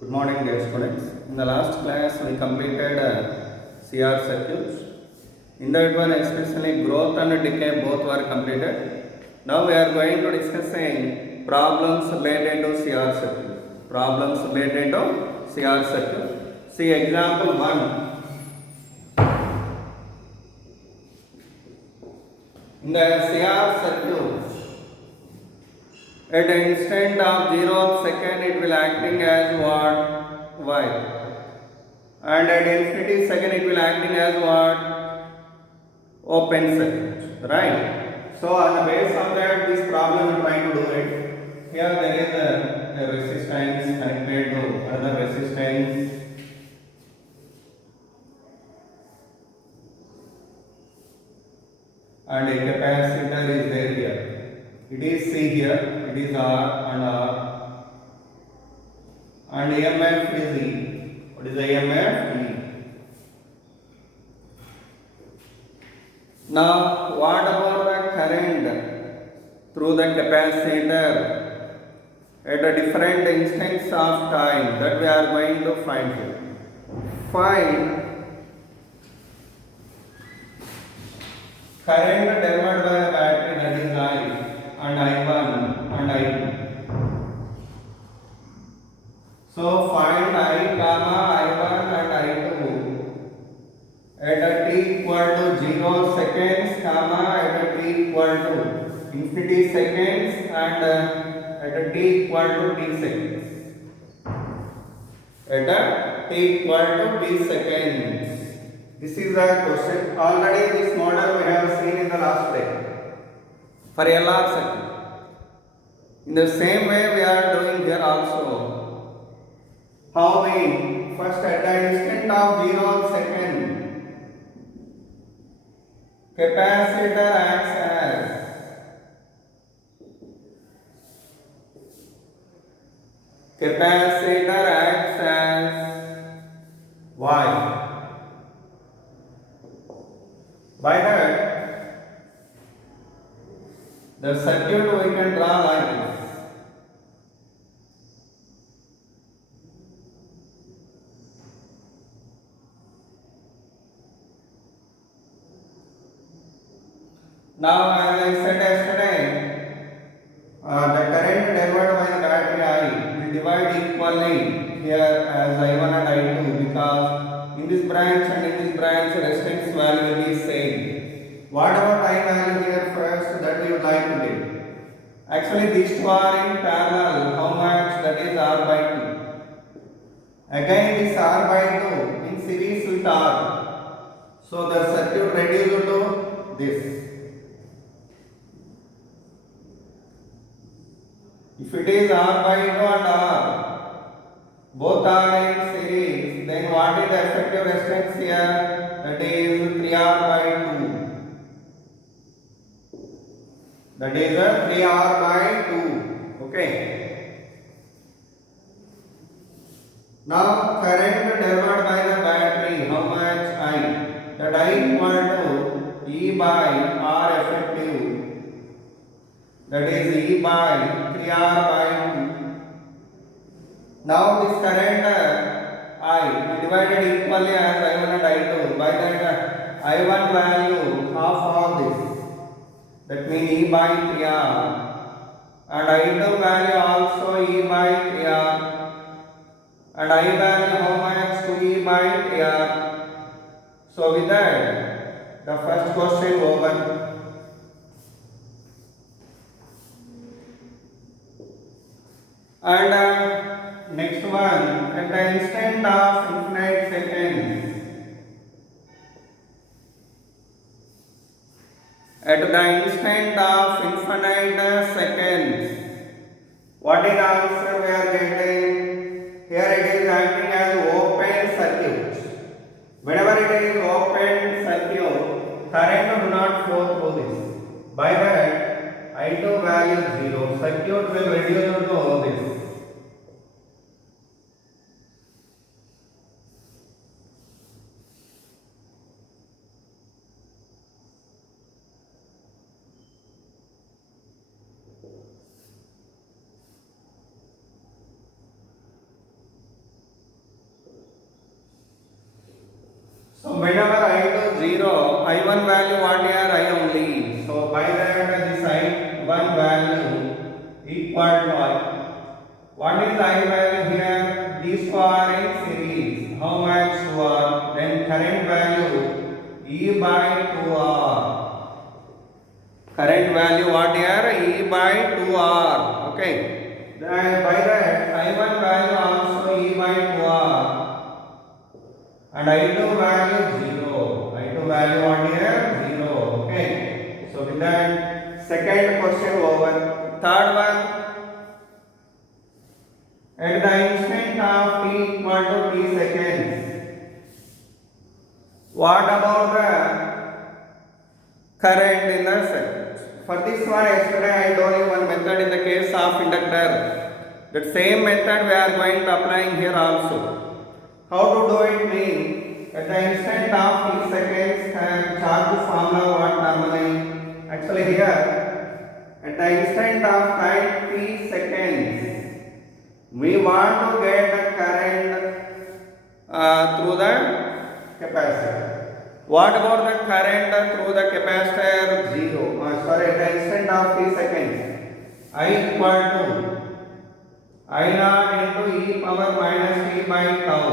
Good morning, dear students. In the last class, we completed CR circuits. In that one, especially growth and decay both were completed. Now we are going to discussing problems related to CR circuit. Problems related to CR circuit. See example 1. In the CR circuit, at an instant of 0th second, it will acting as what? Y. And at infinity second, it will acting as what? Open circuit. Right? So on the base of that, this problem we are trying to do it. Here there is a resistance connected to another resistance. And a capacitor is there here. It is C here, it is R and R. And EMF is E. What is the EMF? E. Now, what about the current through the capacitor at a different instance of time that we are going to find here? Find current delivered by the battery, that is I and I1 and I2. So find I, I1 and I2 at a t equal to 0 seconds, at a t equal to infinity seconds, and at a t equal to t seconds. At a t equal to t seconds. This is the question. Already this model we have seen in the last day for LR circuit. In the same way we are doing here also. How we first at the instant of 0 second, capacitor acts as Y. By that, the circuit we can draw like this. Now, as I said yesterday, the current delivered by the battery I will divide equally here as I1 and I2 because in this branch and in this branch resistance value will be same. What about I value here first that we would like to get? Actually, these two are in parallel. How much? That is R by 2. Again, this R by 2 in series with R. So the circuit reduced to this. If it is R by 2 and R, both are in series, then what is the effective resistance here? That is 3R by 2. That is a 3R by 2. Okay. Now current delivered by the battery, how much I? That I equal to E by R effective. That is E by 3R by 2. Now this current I divided equally as I1 and I2. By that I1 value half of this. That means E by 3R. And I2 value also E by 3R. And I value how much? 2E by 3R. So with that, the first question over. And next one, at the instant of infinite seconds. At the instant of infinite seconds. What is the answer we are getting? Here it is acting as open circuit. Whenever it is open circuit, current do not flow through this. By that, I2 value 0. Circuit will reduce to this. So whenever I to 0, I1 value what here? I only. So by that this I1 value equal to I. What is I value here? These two are in series. How much 2R? Then current value E by 2R. Current value what here? E by 2R. Okay. Then by that I1 value also E by 2R. And I2 value 0. I2 value what here? 0. Okay. So with that second question over. Third one. At the instant of t equal to t seconds, what about the current in the circuit? For this one, yesterday I told you one method in the case of inductor. That same method we are going to applying here also. How to do it mean? At the instant of t seconds, charge formula what normally? Actually here, at the instant of time t seconds, we want to get the current through the capacitor. What about the current through the capacitor? 0. Sorry, at the instant of t seconds, I equal to I naught into e power minus t by tau.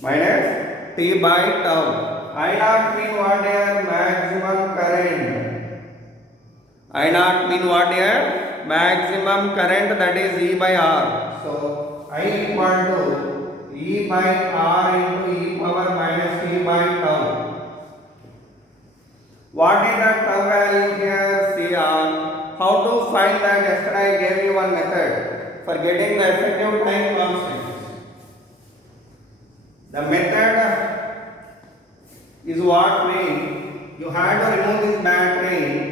Minus t by tau. I naught mean what here? Maximum current. I naught mean what here? Maximum current, that is E by R. So I equal to E by R into e power minus t by tau. What is the tau value here? CR. How to find that? Yesterday I gave you one method for getting the effective time constant. The method is what means you have to remove this battery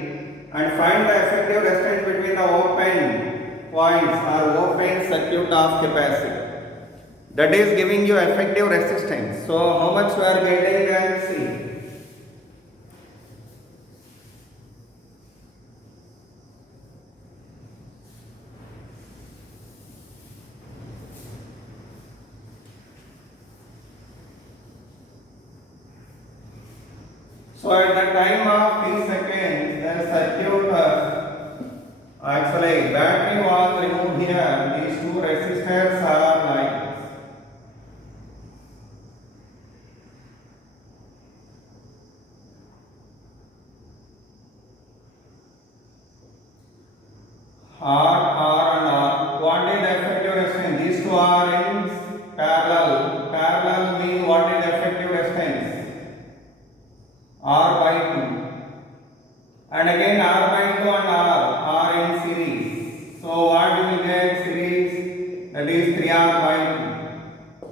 and find the effective distance between the open points or open circuit of capacitor. That is giving you effective resistance. So how much we are getting then? See. So at the time of t seconds, the circuit actually battery was removed here. These two resistors are like this. R and R. What is the effective resistance? These two are in parallel. Parallel means what is the effective resistance? R by 2. And again R by 2 and R in series. So what do we get series? That is 3R by 2.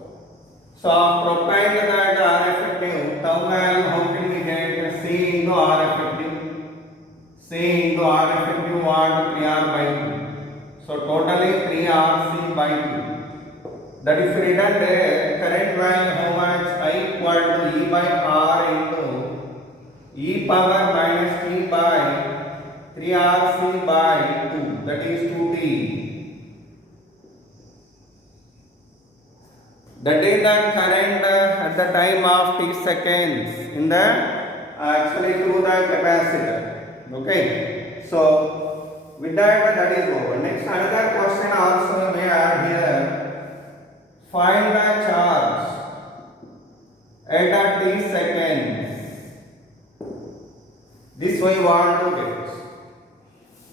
So propine that R effective, tau value how can we get? C into R effective. C into R effective what? 3R by 2. So totally 3RC by 2. That is written there. Current value how much? I equal to E by R into e power minus t by 3RC by 2, that is 2t. That is the current at the time of t seconds in the actually through the capacitor. Okay. So with that is over. Next another question also we have here. Find the charge at t seconds. This we want to get.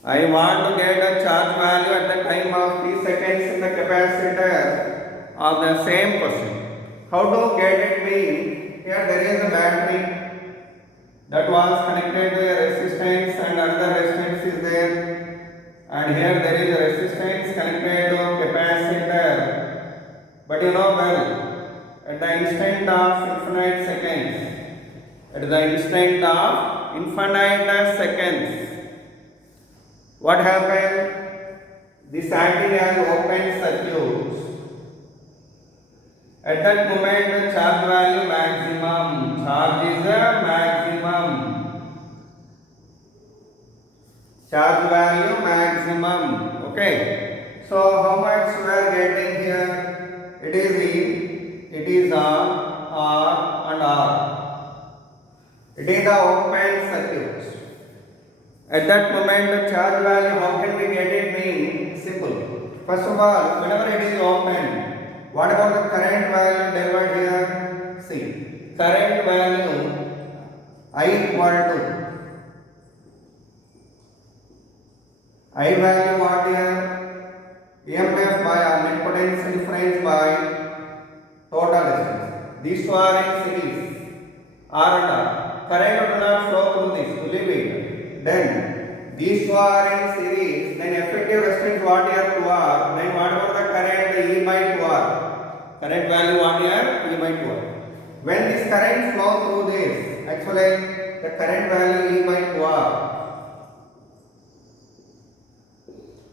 I want to get a charge value at the time of t seconds in the capacitor of the same question. How to get it mean? Here there is a battery that was connected to a resistance and another resistance is there. And here there is a resistance connected to capacitor. But you know well, at the instant of infinite seconds, at the instant of infinite seconds, what happened? This acting as open circuit. At that moment, the charge value maximum. Charge is a maximum. Charge value maximum. Okay. So how much we are getting here? It is E. It is R. It is the open circuit. At that moment, the charge value, how can we get it? Mean simple. First of all, whenever it is open, what about the current value delivered here? See, current value I equal to I value what here? EMF by or net potential difference by total distance. These two are in series. R and R. Current do not flow through this. Believe it. Then these two are in series. Then effective resistance what here 2R. Then what about the current? E by 2R. Current value what here? E by 2R. When this current flow through this, actually the current value E by 2R.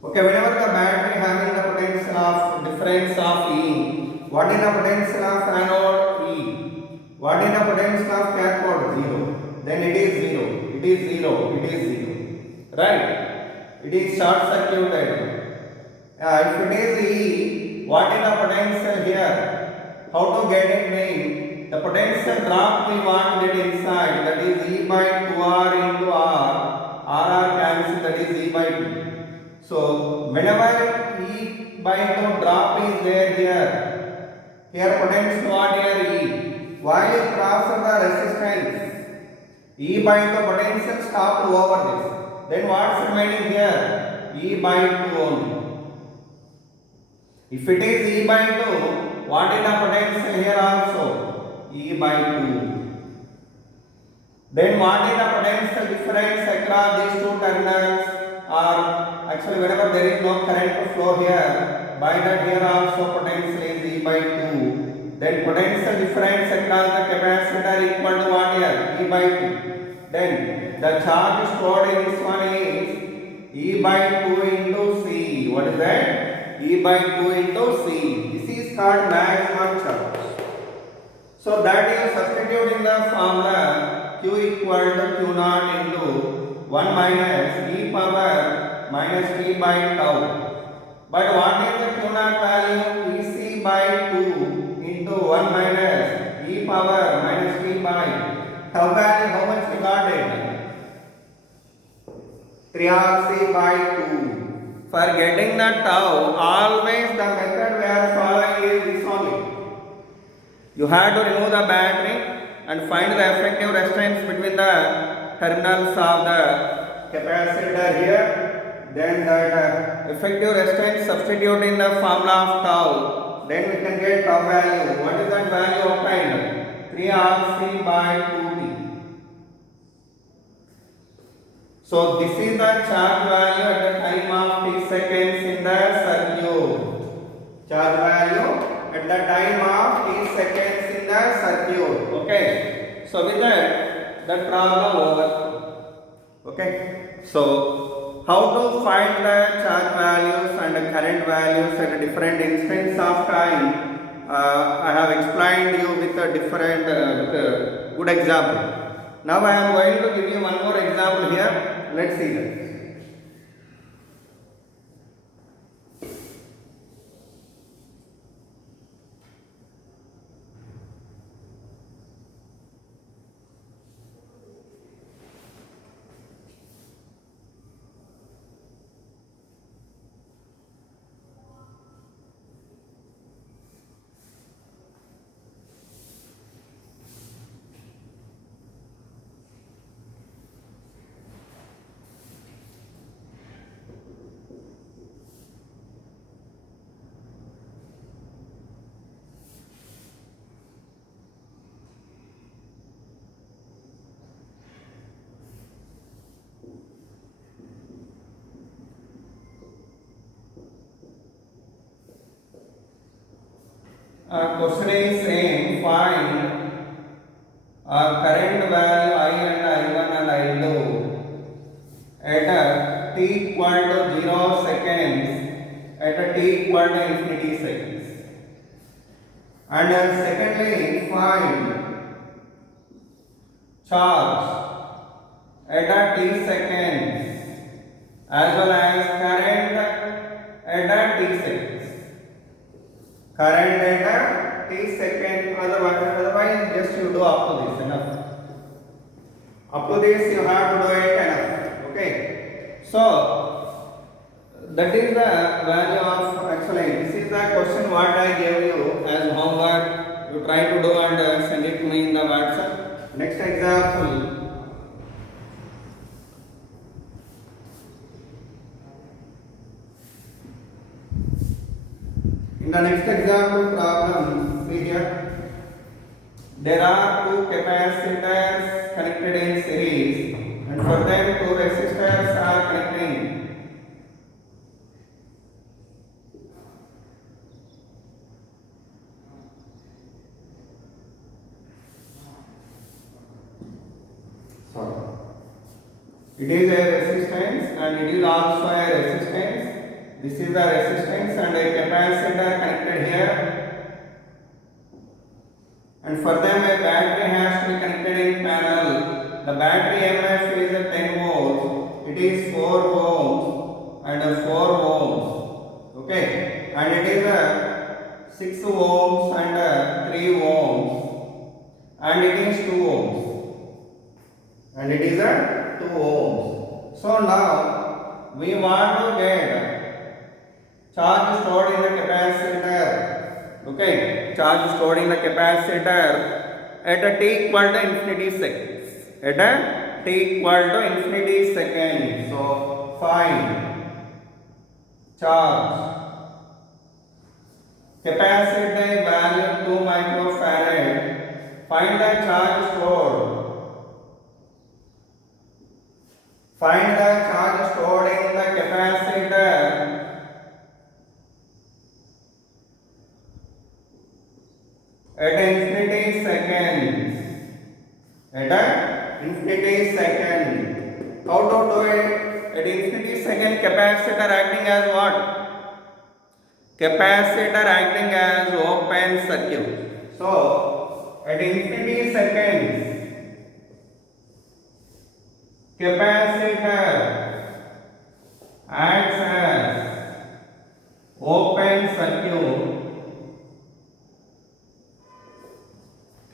Okay, whenever the battery having the potential of difference of E, what is the potential of anode? E. What is the potential of cathode? 0. Then it is 0. It is 0. It is 0. Right? It is short circuited. If it is E, what is the potential here? How to get it mean? The potential drop we want to get inside, that is E by 2R into R. RR cancel, that is E by 2. So whenever E by 2 drop is there here potential what here E. While you cross the resistance, E by 2 potential stop over this. Then what's remaining here? E by 2 only. If it is E by 2, what is the potential here also? E by 2. Then what is the potential difference across these two terminals? Or actually whenever there is no current to flow here, by that here also potential is E by 2. Then potential difference across the capacitor equal to what here? E by 2. Then the charge stored in this one is E by 2 into C. What is that? E by 2 into C. This is called maximum charge. So that is substitute in the formula Q equal to Q naught into 1 minus e power minus t by tau. But what is the Q naught value? EC by 2 into 1 minus e power minus t by tau value. How much we got it? 3RC by 2. For getting the tau, always the method we are following is this only. You have to remove the battery and find the effective resistance between the terminals of the capacitor here. Then that effective resistance substitute in the formula of tau. Then we can get tau value. What is that value obtained? 3RC by 2T. So this is the charge value at the time of t seconds in the circuit. Charge value at the time of t seconds in the circuit. Okay. So with that problem over. Okay. So how to find the charge values and the current values at different instants of time? I have explained you with a different good example. Now I am going to give you one more example here. Let's see that. Question is saying find current value I and I1 and I2 at a t equal to 0 seconds at a t equal to infinity seconds. And secondly, find charge at a t seconds as well as current at a t seconds. Current at a t second, otherwise just you do up to this enough. Up to this you have to do it enough. Okay. So that is the value of actually this is the question what I gave you as homework. You try to do and send it to me in the WhatsApp. Next example. In the next example problem, see here. There are two capacitors connected in series, and for them two resistors are connecting. It is a resistance and it is also a resistance. This is the resistance and a capacitor connected here. And for them a battery has to be connected in parallel. The battery MF is a 10 volts. It is 4 ohms and a 4 ohms. Okay. And it is a 6 ohms and a 3 ohms. And it is 2 ohms. And it is a 2 ohms. So now we want to get charge stored in the capacitor. Okay, charge stored in the capacitor at a t equal to infinity seconds. At a t equal to infinity seconds. So find charge capacitor value 2 microfarad. Find the charge stored. Find the charge stored in the capacitor at infinity seconds. At infinity second. How to do it? At infinity second, capacitor acting as what? Capacitor acting as open circuit. So at infinity seconds, capacitor acts as open circuit.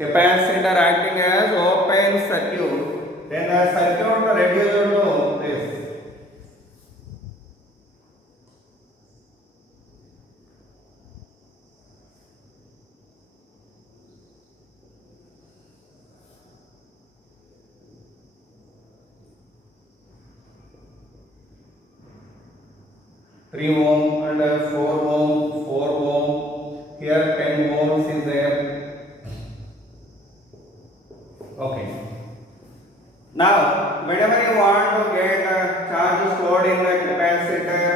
Capacitor acting as open circuit. Then the circuit reduced to this. Three ohm and 4 ohm, 4 ohm. Here 10 ohms is there. Okay. Now, whenever you want to get a charge stored in the capacitor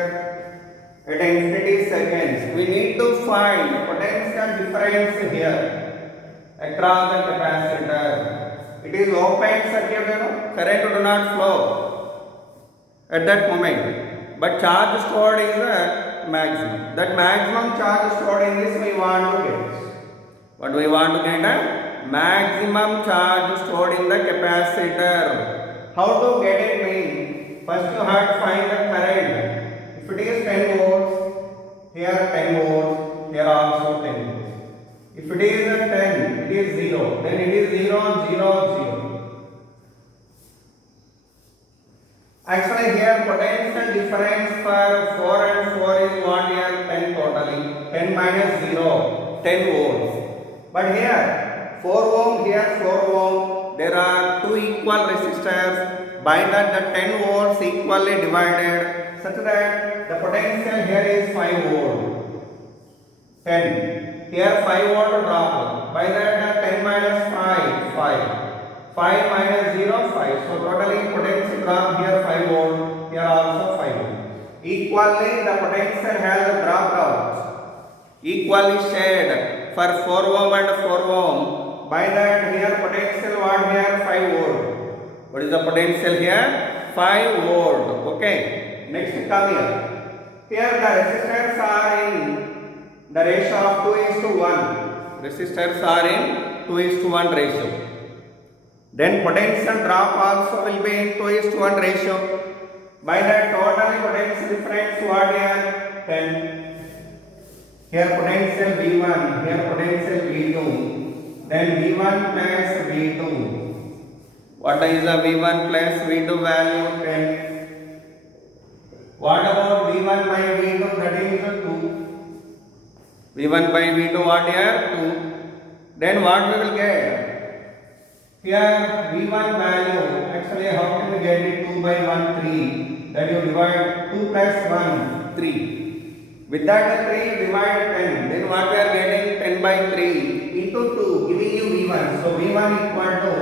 at infinity seconds, we need to find potential difference here across the capacitor. It is open circuit, current do not flow at that moment. But charge stored is a maximum. That maximum charge stored in this we want to get. What we want to get? Maximum charge stored in the capacitor. How to get it means, first you have to find the current. If it is 10 volts, here 10 volts, here also 10 volts. If it is a 10, it is 0, then it is 0, 0, 0. Actually here potential difference for 4 and 4 is what here 10 totally. 10 minus 0, 10 volts. But here 4 ohm, here 4 ohm, there are two equal resistors. By that the 10 volts equally divided such that the potential here is 5 volt. 10. Here 5 volt drop. By that the 10 minus 5, 5. 5 minus 0, 5. So totally potential drop here 5 volt, here also 5 volt. Equally the potential has dropped out. Equally shared for 4 ohm and 4 ohm. By that here potential what here 5 volt. What is the potential here? 5 volt. Okay. Next come here. Here the resistors are in the ratio of 2:1. Resistors are in 2:1 ratio. Then potential drop also will be in 2:1 ratio. By that total potential difference what here? 10. Here potential V1, here potential V2. Then V1 plus V2. What is the V1 plus V2 value? 10. What about V1 by V2? That is 2. V1 by V2 what here? 2. Then what we will get? Here V1 value, actually how can we get it? 2 by 1, 3. That you divide 2 plus 1, 3. With that 3 divide 10. Then what we are getting? 10 by 3 into 2 giving you V1. So V1 equal to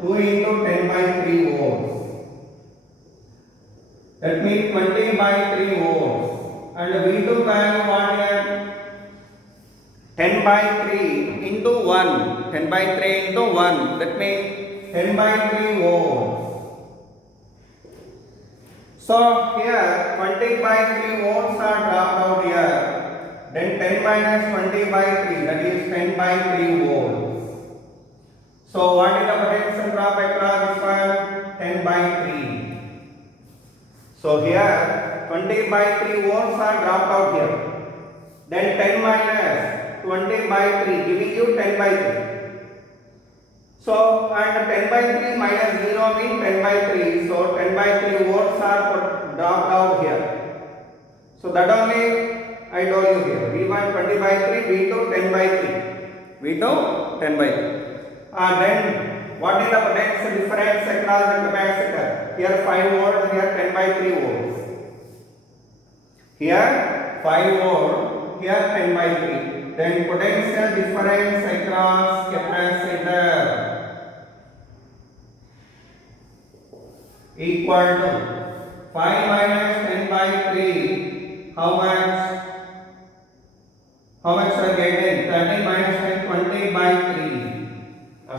2 into 10 by 3 volts. That means 20 by 3 volts. And V2 value what here? 10 by 3 into 1. 10 by 3 into 1. That means 10 by 3 volts. So here 20 by 3 volts are dropped out here. Then 10 minus 20 by 3, that is 10 by 3 volts. So what is the potential drop across this one? 10 by 3. So here 20 by 3 volts are dropped out here. Then 10 minus 20 by 3 giving you 10 by 3. So and 10 by 3 minus 0 means 10 by 3. So 10 by 3 volts are dropped out here. So that only I told you here. V1 20 by 3, V2 10 by 3. V2 10 by 3. Then what is the potential difference across the capacitor? Here 5 volt, here 10 by 3 volts. Here 5 volt, here 10 by 3. Then potential difference across capacitor equal to 5 minus 10 by 3. How much? How much we are getting? 30 minus 10, 20 by 3.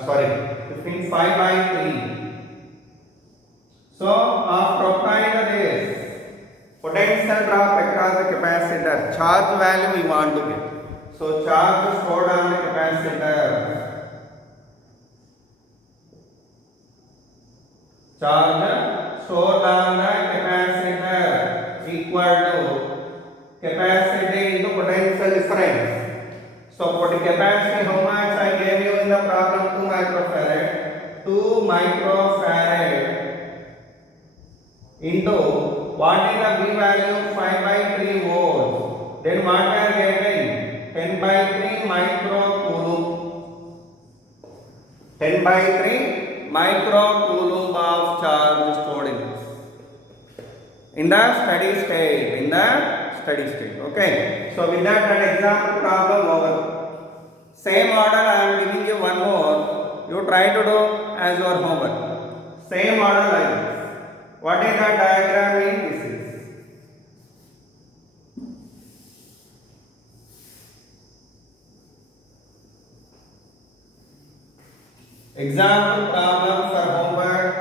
Sorry, 15, 5 by 3. So after applying this, potential drop across the capacitor, charge value we want to get. So charge stored on the capacitor. Charge stored on the capacitor equal to capacity into potential difference. So for the capacity, how much I gave you in the problem? 2 microfarad. 2 microfarad into what is the V value? 5 by 3 volts. Then what I am getting? 10 by 3 microcoulomb. 10 by 3 microcoulomb of charge stored in the steady state. In the steady state. Okay. So with that example problem over. Same order I am giving you one more. You try to do as your homework. Same order like this. What is the diagram in this is? Example problem for homework.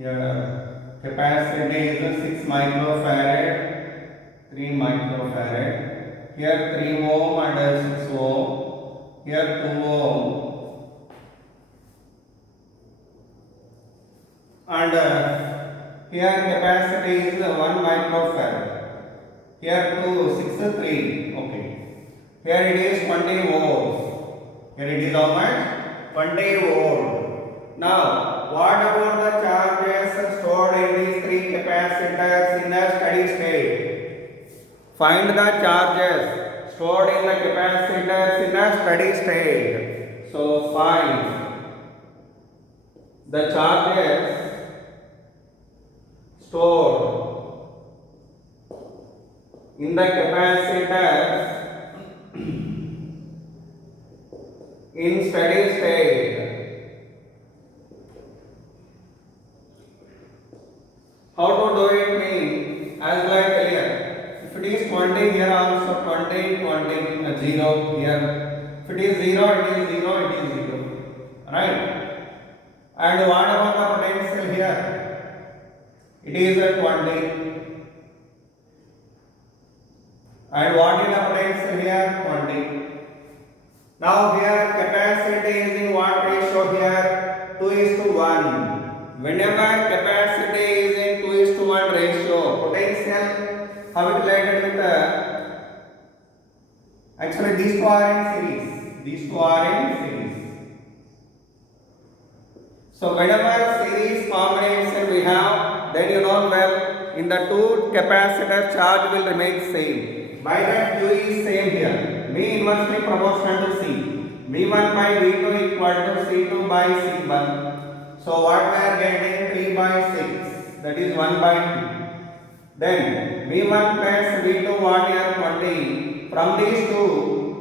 Here capacity is 6 microfarad, 3 microfarad. Here 3 ohm and 6 ohm. Here 2 ohm. And here capacity is 1 microfarad. Here 2, 6, 3. Okay. Here it is 20 volts. Here it is how much? 20 volt. Now, what about the charges stored in these 3 capacitors in a steady state? Find the charges stored in the capacitors in a steady state. So, find the charges stored in the capacitors in steady state. How to do it means, as 20 here also 20, 0 here. If it is 0, it is 0, it is 0. Right? And what about the potential here? It is a 20. And what is the potential here? 20. Now here capacity is in what ratio here? 2:1. Whenever capacity is in 2:1 ratio, potential, how it related with the, actually these two are in series. These two are in series. So whenever series combination we have, then you know well in the two capacitor charge will remain same. By that Q is same here. V inversely proportional to C. V1 by V2 equal to C2 by C1. So what we are getting 3 by 6, that is 1 by 2. Then V1 plus V2 what we are 20. From these two,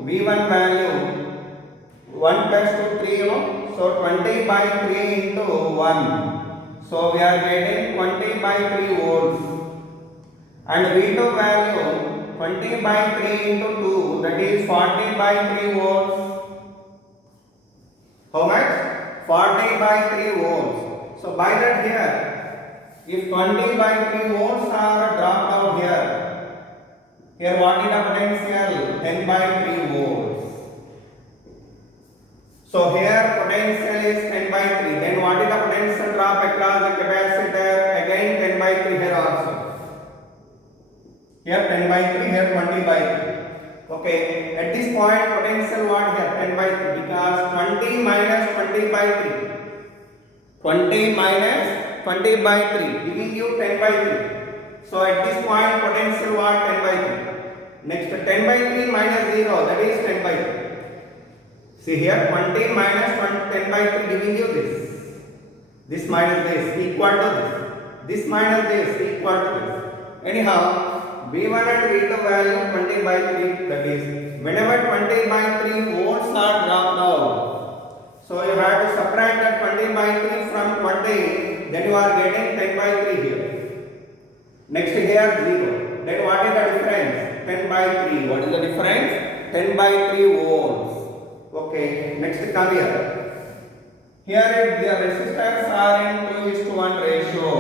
V1 value 1 plus 2 3 you know. So 20 by 3 into 1. So we are getting 20 by 3 volts. And V2 value 20 by 3 into 2, that is 40 by 3 volts. How much? 40 by 3 volts. So by that here, if 20 by 3 volts are dropped out here what is the potential? 10 by 3 volts. So here potential is 10 by 3. Then what is the potential drop across the capacitor? Again 10 by 3 here also. Here 10 by 3, here 20 by 3. Okay, at this point potential what here? 10 by 3, because 20 minus 20 by 3. 20 minus 20 by 3 giving you 10 by 3. So at this point potential what? 10 by 3. Next 10 by 3 minus 0, that is 10 by 3. See here 20 minus 10 by 3 giving you this. This minus this equal to this. This minus this equal to this. Anyhow, V1 and V2 value 20 by 3, that is whenever 20 by 3 volts are dropped out. So you have to subtract that 20 by 3 from 20, then you are getting 10 by 3 here. Next here 0. Then what is the difference? 10 by 3. What is the difference? 10 by 3 volts. Okay, next come here. Here the resistors are in 2:1 ratio.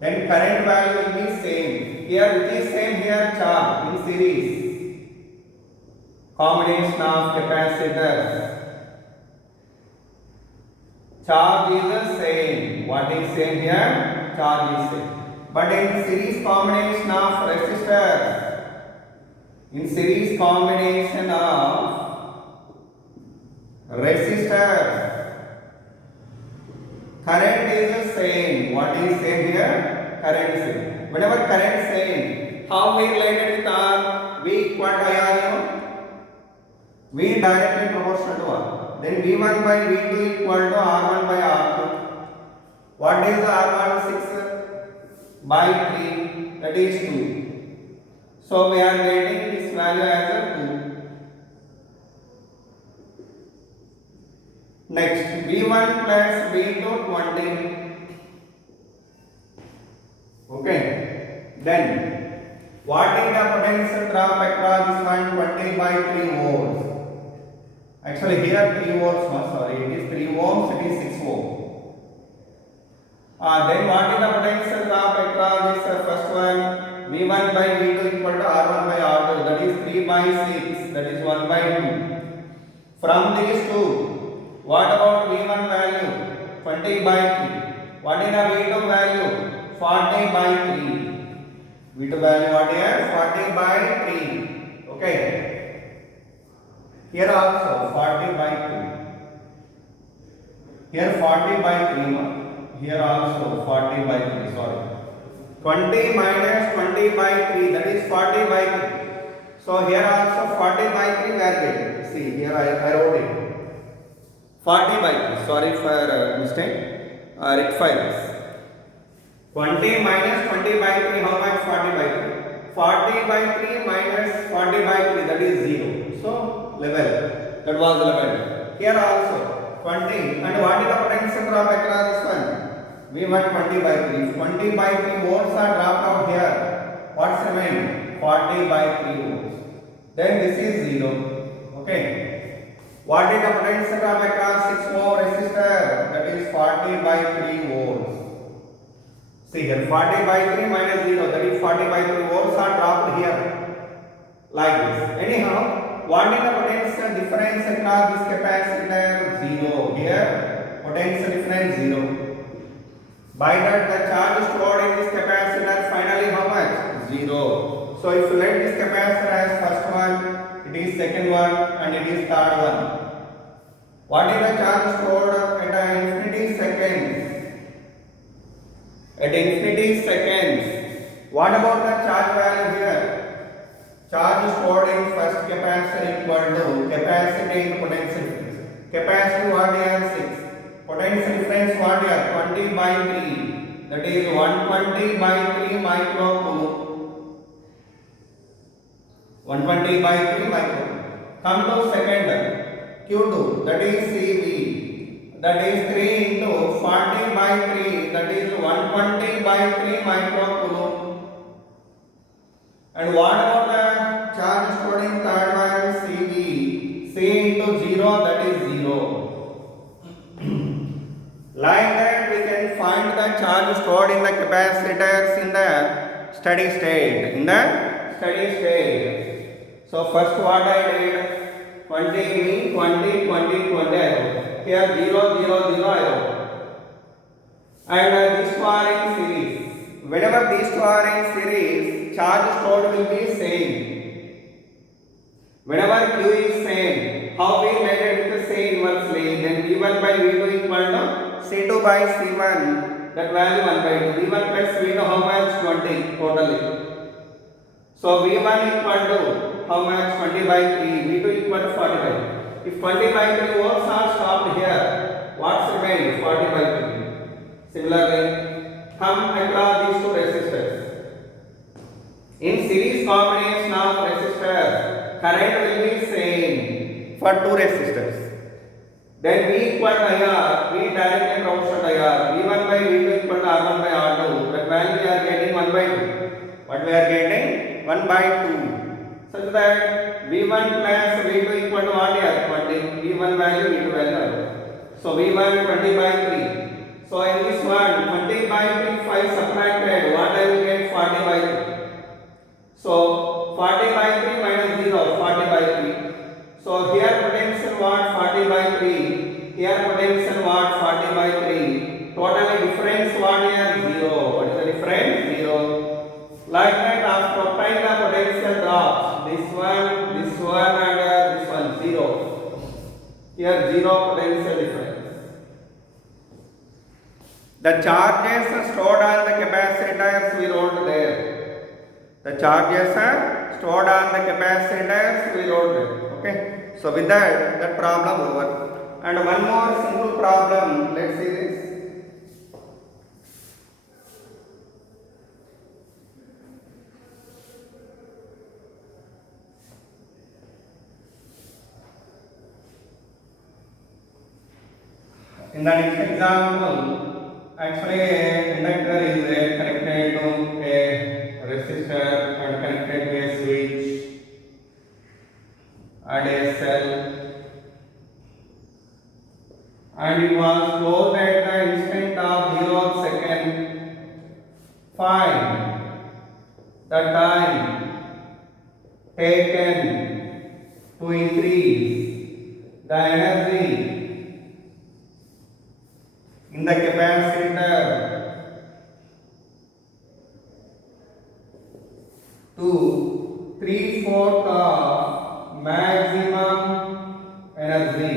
Then current value will be same. Here it is same here charge in series. Combination of capacitors. Charge is the same. What is same here? Charge is same. But in series combination of resistors, in series combination of resistors, current is the same. What is same here? Current is same. Whenever current same, how we related with R? V equal to IR, V directly proportional to R. Then V1 by V2 equal to R1 by R2. What is the R1? 6 by 3, that is 2. So we are getting this value as a 2. Next, V1 plus V2 20. Okay. Then, what is the potential drop across this one? 20 by 3 volts. Actually, here 3 volts. No, sorry, it is 3 ohms. It is 6 ohms. Then, what is the potential drop across this first one? V1 by V2 equal to R1 by R2. That is 3 by 6. That is 1 by 2. From these two, what about V1 value? 20 by 3. What is the V2 value? 40 by 3. V2 value what here? 40 by 3. Okay. Here also 40 by 3. Here 40 by 3. Here also 40 by 3. Sorry. 20 minus 20 by 3. That is 40 by 3. So here also 40 by 3 we are getting. See here I wrote it. 40 by 3. Sorry for mistake. Rectify this. 20 minus 20 by 3, how much? 40 by 3. 40 by 3 minus 40 by 3, that is 0. So, level. That was level. Here also, 20. And what is the potential drop across this one? V1 20 by 3. 20 by 3 volts are dropped out here. What's remain? 40 by 3 volts. Then this is 0. Okay. What is the potential of across 6 ohm resistor? That is 40 by 3 volts. See here, 40 by 3 minus 0, that is 40 by 3 volts are dropped here like this. Anyhow, what is the potential difference across this capacitor? 0. Here, potential difference 0. By that, the charge stored in this capacitor finally how much? 0. So if you let this capacitor as first one, it is second one, and it is third one. What is the charge stored at infinity seconds? At infinity seconds. What about the charge value here? Charge stored in first capacitor equal to capacity into potential difference. Capacity what here? 6. Potential difference what here? 20 by 3. That is 120 by 3 microcoulomb. 120 by 3 microcoulomb. Come to second Q2, that is CV. That is 3 into 40 by 3, that is 120 by 3 microcoulomb. And what about the charge stored in third one? CV. C into 0, that is 0. Like that we can find the charge stored in the capacitors in the steady state. So first what I did, 20 mean 20 I wrote. Here 0 0 0 I wrote. And these two are in series. Whenever these two are in series, charge stored will be same. Whenever Q is same, how we made it with the same inversely, then V1 by V2 equal to C2 by C1, that value 1 by 2. V1 plus V2 how much? 20 totally. So V1 equal to how much? 20 by 3, V2 equal to 40 by 3. If 20 by 3 volts are stopped here, what's remained? 40 by 3. Similarly, come across these two resistors. In series combination of resistors, current will be same for two resistors. Then V equal to IR, V directly proportional to IR. V1 by V2 equal to R1 by R2. That value we are getting 1 by 2. What we are getting? 1 by 2. Such that V1 plus V2 equal to what here? 20. V1 value, V2 value. So V1 20 by 3. So in this one, 20 by 3, 5 subtracted. What I will get? 40 by 3. So 40 by 3 minus 0, 40 by 3. So here potential what? 40 by 3. Here potential what? 40 by 3. Totally difference what here? 0. What is the difference? 0. Like that, after applying the potential drops, this one and this one 0. Here 0 potential difference. The charges stored on the capacitors we wrote there. The charges are stored on the capacitors we wrote there. Okay. So with that problem over. And one more simple problem. Let's see this. In the next example, actually inductor is connected to a resistor and connected to a switch and a cell, and it was closed at the instant of 0th second. Find the time taken to increase the energy in the capacitor to 3/4 of maximum energy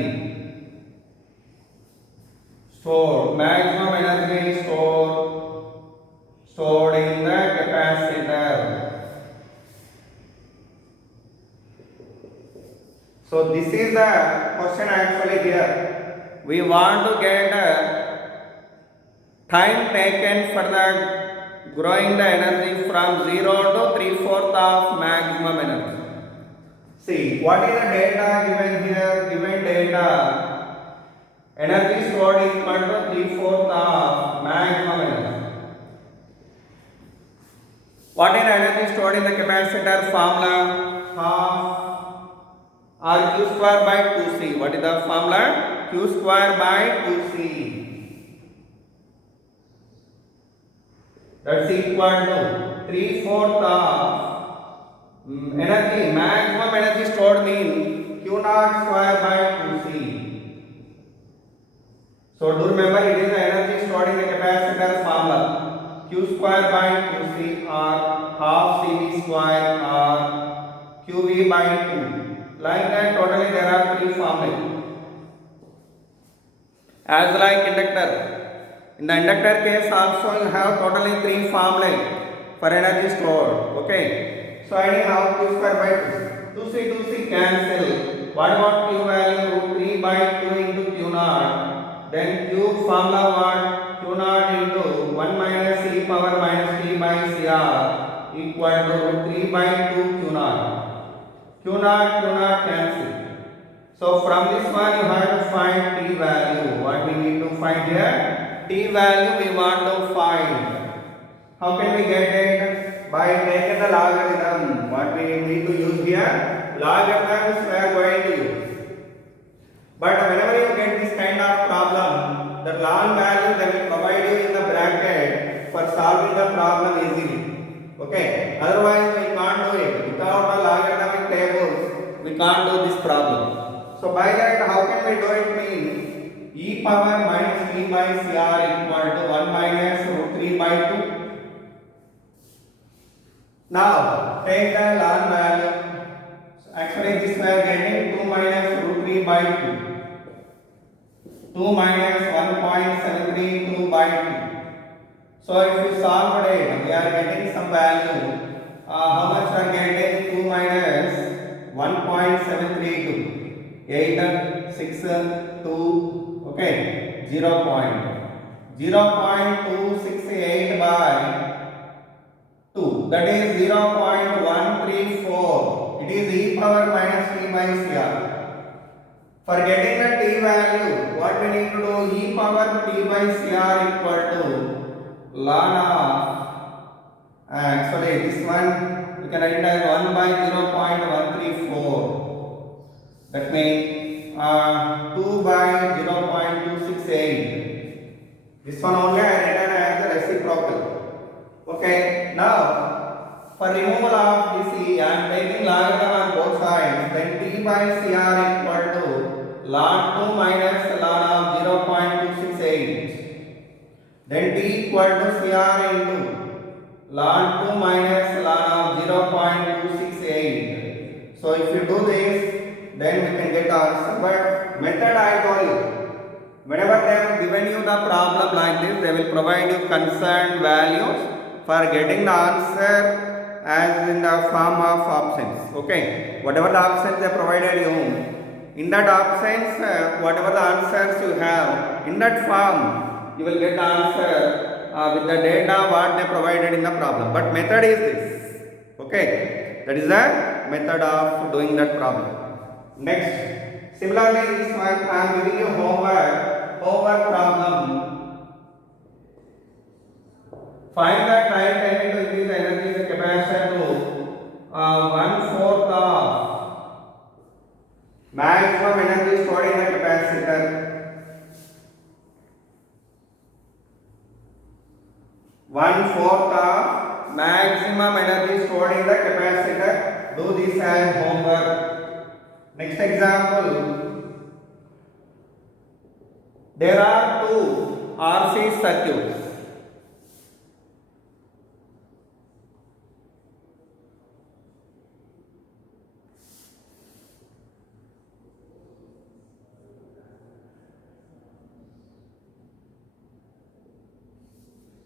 stored. Maximum energy stored in the capacitor. So this is the question actually here. We want to get time taken for the growing the energy from 0 to 3/4 of maximum energy. See, what is the data given here? Given data, energy stored equal to 3/4 of maximum energy. What is the energy stored stored in the capacitor formula? Half or q square by 2c. What is the formula? Q square by 2c. That's equal to 3/4 of energy, maximum energy stored mean q naught square by 2c. So do remember, it is the energy stored in the capacitor formula. Q square by 2c or half cv square or qv by 2. Like that, totally there are 3 formulas. As like inductor. In the inductor case also you have totally 3 formulas for energy stored. Okay. So anyhow, q square by 2. 2c cancel. What about q value? 3 by 2 into q naught. Then q formula what? Q naught into 1 minus e power minus t by cr equal to 3 by 2 q naught. Q naught cancel. So from this one you have to find t value. What we need to find here? T value we want to find. How can we get it? By taking the logarithm. What we need to use here? Logarithms we are going to use. But whenever you get this kind of problem, the log value they will provide you in the bracket for solving the problem easily. Okay. Otherwise we can't do it. Without the logarithmic tables, we can't do this problem. So by that, how can we do it? Mean e power minus t by cr equal to 1 minus root 3 by 2. Now take the log value. Actually this we are getting 2 minus root 3 by 2. 2 minus 1.732 by 2. So if you solve it, we are getting some value. How much we are getting? 2 minus 1.732. 8, 6, 2, okay, 0.268 by 2, that is 0.134. It is e power minus t by cr. For getting the t value, what we need to do? E power t by cr equal to ln of, actually this one we can write as 1 by 0.134. That means 2 by 0.268. This one only I written as the reciprocal. Okay. Now for removal of this e, I am taking logarithm on both sides. Then t by cr equal to ln 2 minus ln of 0.268. Then t equal to cr into ln 2 minus ln of 0.268. So if you do this, then we can get the answer. But method I told you, whenever they have given you the problem like this, they will provide you concerned values for getting the answer as in the form of options. Okay, whatever the options they provided you, in that options, whatever the answers you have, in that form, you will get the answer with the data what they provided in the problem. But method is this. Okay, that is the method of doing that problem. Next, similarly this one I am giving you homework problem. Find the time taken to increase the energy in the capacitor to 1/4 of maximum energy stored in the capacitor. 1/4 of maximum energy stored in the capacitor. Do this as homework. Next example. There are two RC circuits.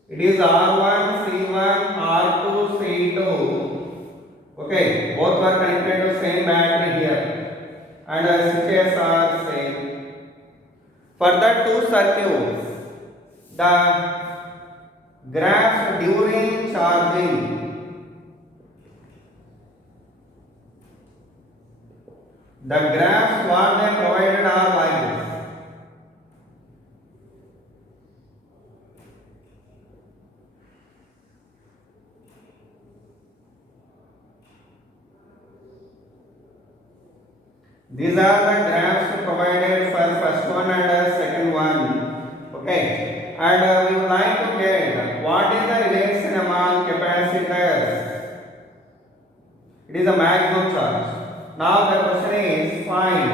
It is R1, C1, R2, C2. Okay, both are connected to same battery here, and switches are same. For the two circuits, the graphs during charging, the graphs what they provided are like this. These are the graphs provided for first one and second one. Okay. And we would like to get what is the relation among capacitors. It is a maximum charge. Now the question is find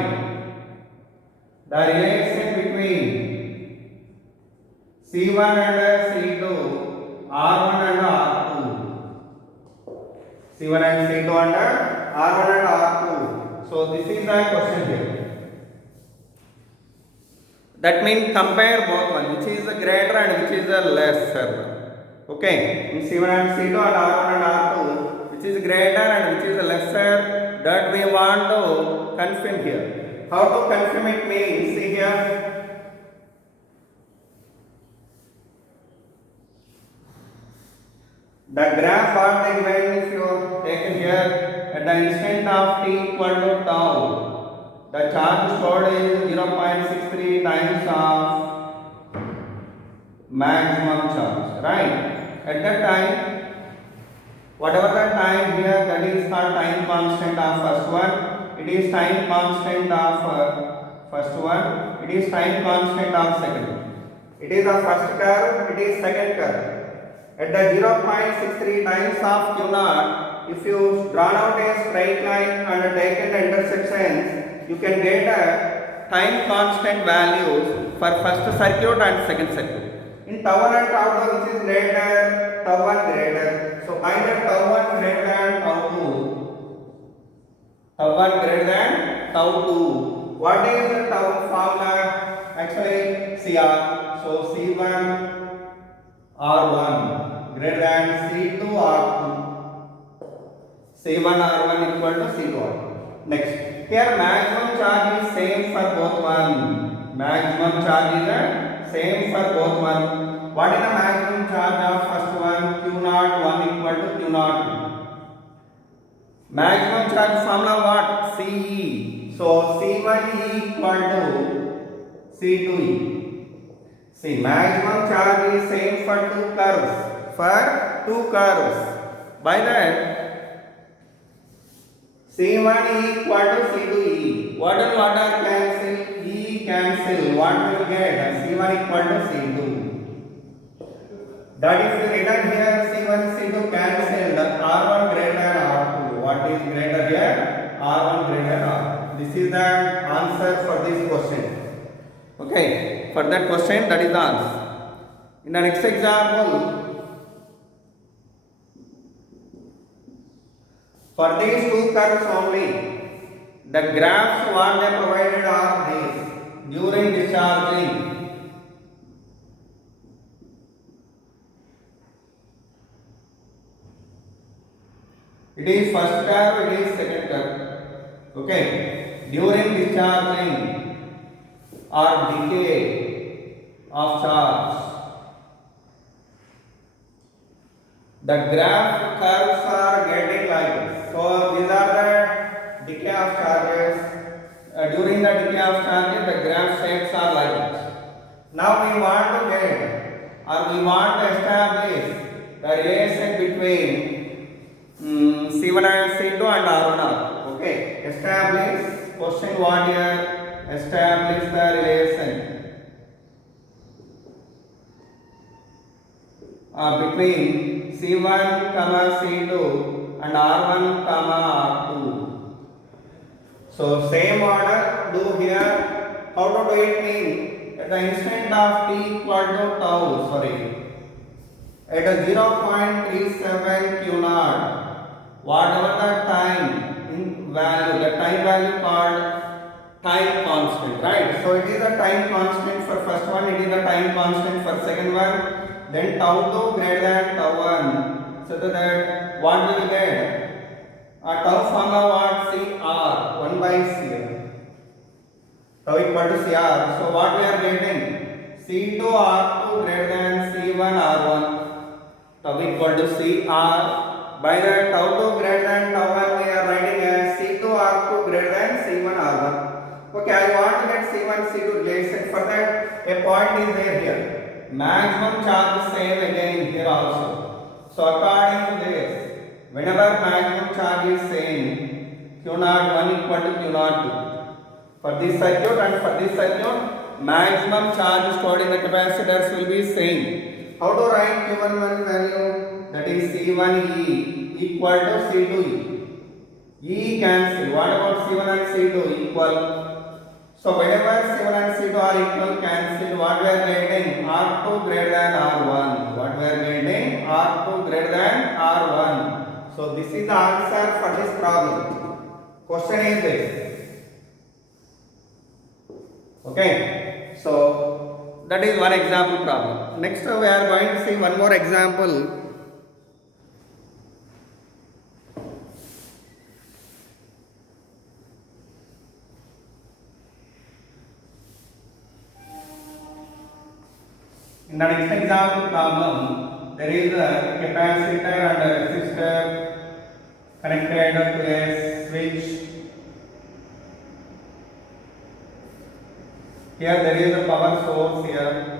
the relation between C1 and C2, R1 and R2. C1 and C2 and R1 and R2. So this is the question here. That means compare both one, which is the greater and which is the lesser. Okay, in C1 and C2 and R1 and R2, which is greater and which is the lesser, that we want to confirm here. How to confirm it means, see here. The graph what they given if you taken here at the instant of t equal to tau, the charge stored is 0.63 times of maximum charge, right? At that time, whatever the time here, that is called time constant of first one. It is time constant of first one. It is time constant of second one. It is the first curve. It is second curve. At the 0.63 times of q naught, if you draw out a straight line and taken the intersections, you can get a time constant values for first circuit and second circuit. In tau 1 and tau 2, which is greater, tau 1 greater. So either tau 1 greater than tau 2, tau 1 greater than tau 2. What is the tau formula? Actually CR. So C1 R1 greater than C2 R2. C1 R1 equal to C2 R2. Next, here maximum charge is same for both one. Maximum charge is same for both one. What is the maximum charge of first one? Q naught 1 equal to Q naught. Maximum charge formula what? CE. So C1E equal to C2E. See, maximum charge is same for two curves. For two curves. By that, C1 equal to C2E. What and what are cancel? E cancel. What will get? C1 equal to C2. That if you written here C1, C2 cancel, the R1 greater than R2. What is greater here? R1 greater than R2. This is the answer for this question. Okay, for that question, that is the answer. In the next example, for these two curves only, the graphs what they provided are these. During discharging, it is first curve, it is second curve. Okay, during discharging or decay of charge, the graph curves are getting like this. So these are the decay of charges. During the decay of charges, the graph shapes are like this. Now we want to get or we want to establish the relation between C1 and C2 and R1 R2. Okay, establish. Question what here? Establish the relation between C1 comma C2 and R1 comma R2. So same order do here. How to do it mean? At the instant of t equal to tau, sorry, at a 0.37 q naught, whatever the time in value, the time value called time constant, right? So it is a time constant for first one, it is a time constant for second one, then tau 2 greater than tau 1. So that what we will get? A tau formula what? CR, 1 by CR. Tau equal to CR. So what we are getting? C2 R2 greater than C1 R1. Tau equal to CR. By the tau 2 greater than tau 1, we are writing as C2 R2 greater than C1 R1. Okay, I want to get C1, C2 relation. For that, a point is there here. Maximum charge is same again here also. So according to this, whenever maximum charge is same, Q naught 1 equal to Q naught For this circuit and for this circuit, maximum charge stored in the capacitors will be same. How to write Q11 value? That is C1E equal to C2E. E cancel. What about C1 and C2 equal? So whenever C1 and C2 are equal, cancel. What we are getting? R2 greater than R1. What we are getting? R2 greater than R1. So this is the answer for this problem. Question is this. Okay. So that is one example problem. Next we are going to see one more example. In the next example problem, there is a capacitor and a resistor connected to a switch. Here there is a power source here.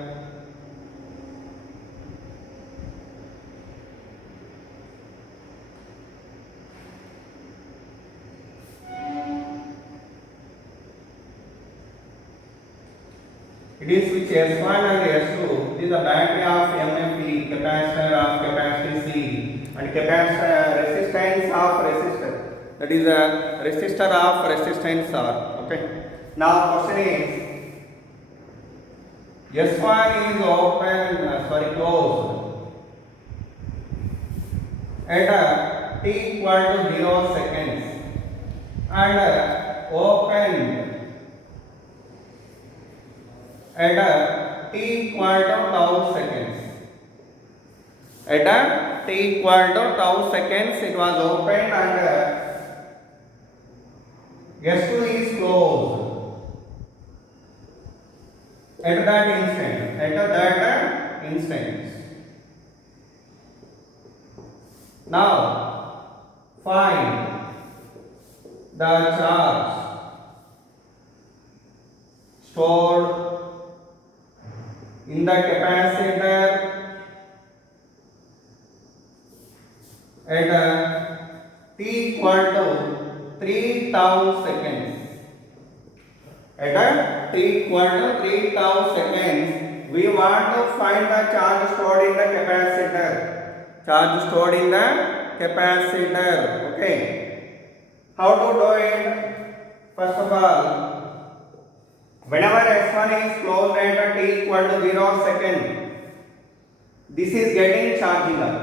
It is switch S1 and S2. It is a battery of MFE, capacitor of capacity C, and capacitor resistance of resistor. That is a resistor of resistance R. Okay. Now question is S1 is open, closed at t equal to 0 seconds and opened at t equal to tau seconds. At t equal to tau seconds, it was opened and S2 is closed. At that instant. Now find the charge stored in the capacitor at t equal to 3 tau seconds. At t equal to 3 tau seconds, we want to find the charge stored in the capacitor. Charge stored in the capacitor. Okay. How to do it? First of all, whenever S1 is closed at t equal to 0 second, this is getting charging up.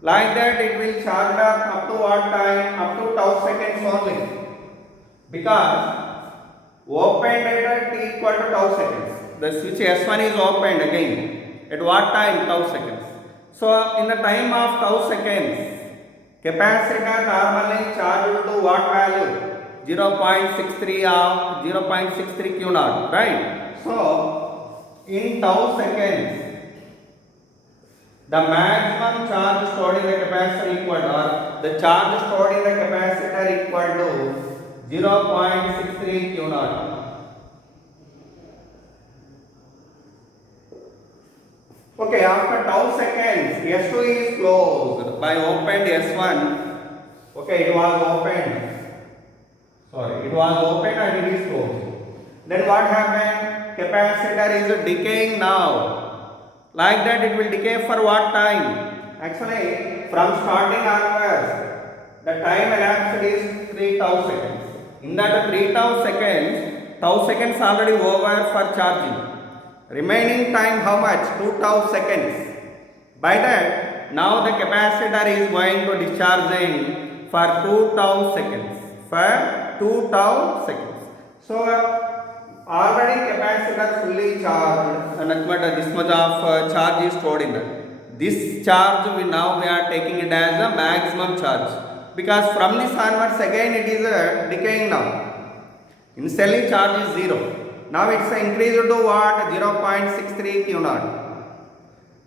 Like that it will charge up to what time? Up to tau seconds only. Because opened at t equal to tau seconds. The switch S1 is opened again. At what time? Tau seconds. So in the time of tau seconds, capacitor normally charged to what value? 0.63 of 0.63 Q naught, right? So in tau seconds, the maximum charge stored in the capacitor equal to, or the charge stored in the capacitor equal to 0.63 Q naught. Okay, after tau seconds, S2 is closed by opened S1. Okay, it was opened. It was open and it is closed. Then what happened? Capacitor is decaying now. Like that it will decay for what time? Actually, from starting onwards, the time elapsed is 3 tau seconds. In that 3 tau seconds already over for charging. Remaining time how much? 2 tau seconds. By that, now the capacitor is going to discharging for 2 tau seconds. For 2 tau seconds. So already capacitor fully charged and this much of charge is stored in that. This charge we are taking it as a maximum charge, because from this onwards again it is decaying now. Initially charge is 0. Now it's increased to what? 0.63 Q naught.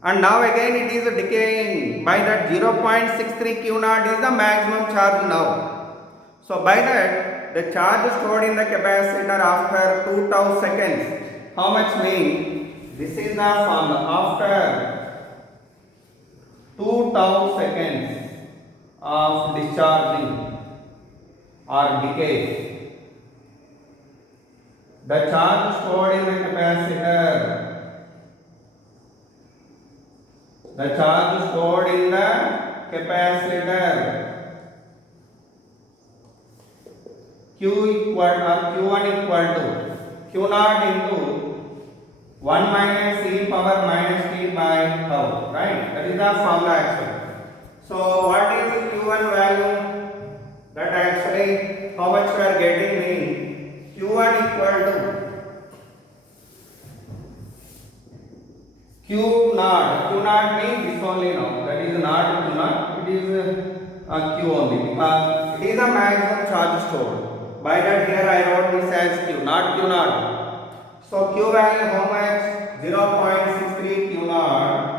And now again it is decaying. By that 0.63 Q naught is the maximum charge now. So by that, the charge stored in the capacitor after 2 tau seconds, how much mean? This is the formula. After 2 tau seconds of discharging or decay, The charge stored in the capacitor. The charge stored in the capacitor. Q1 equal to Q naught into 1 minus e power minus t by tau, right? That is the formula actually. So what is the Q1 value? That actually how much we are getting mean Q1 equal to Q naught. Q naught means this only now. That is not Q naught. It is Q only. It is a maximum charge stored. By that here I wrote this as Q, not Q naught. So Q value how much? 0.63 Q naught.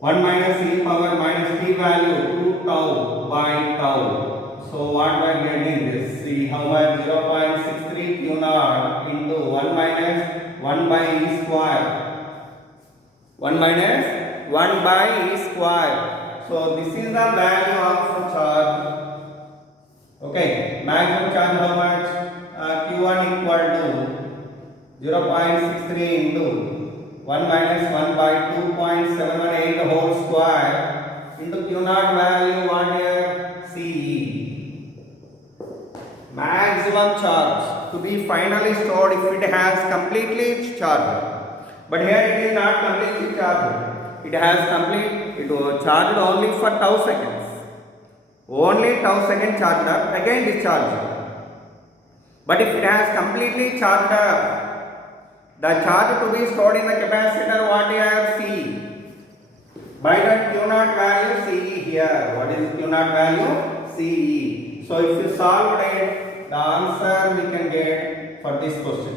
1 minus e power minus t value 2 tau by tau. So what we are getting this? See how much? 0.63 Q naught into 1 minus 1 by e square. 1 minus 1 by e square. So this is the value of charge. Okay, maximum charge how much? Q1 equal to 0.63 into 1 minus 1 by 2.718 whole square into Q naught value what here? CE. Maximum charge to be finally stored if it has completely charged. But here it is not completely charged. It was charged only for tau seconds. Only tau second charged up, again discharged. But if it has completely charged up, the charge to be stored in the capacitor what you have CE. By that Q naught value CE here. What is Q naught value? CE. So if you solve it, the answer we can get for this question.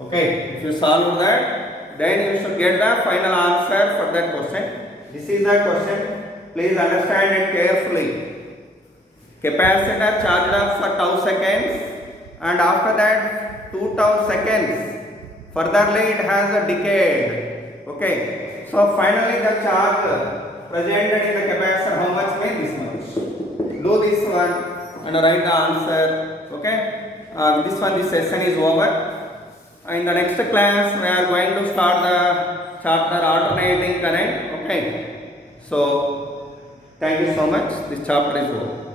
Okay, if you solve that, then you should get the final answer for that question. This is the question. Please understand it carefully. Capacitor charged up for tau seconds, and after that 2 tau seconds. Furtherly it has a decayed. Okay. So finally the charge presented in the capacitor how much means this much. Do this one and write the answer. Okay. This session is over. In the next class we are going to start the chapter alternating current. Okay. So thank you so much. This chapter is over.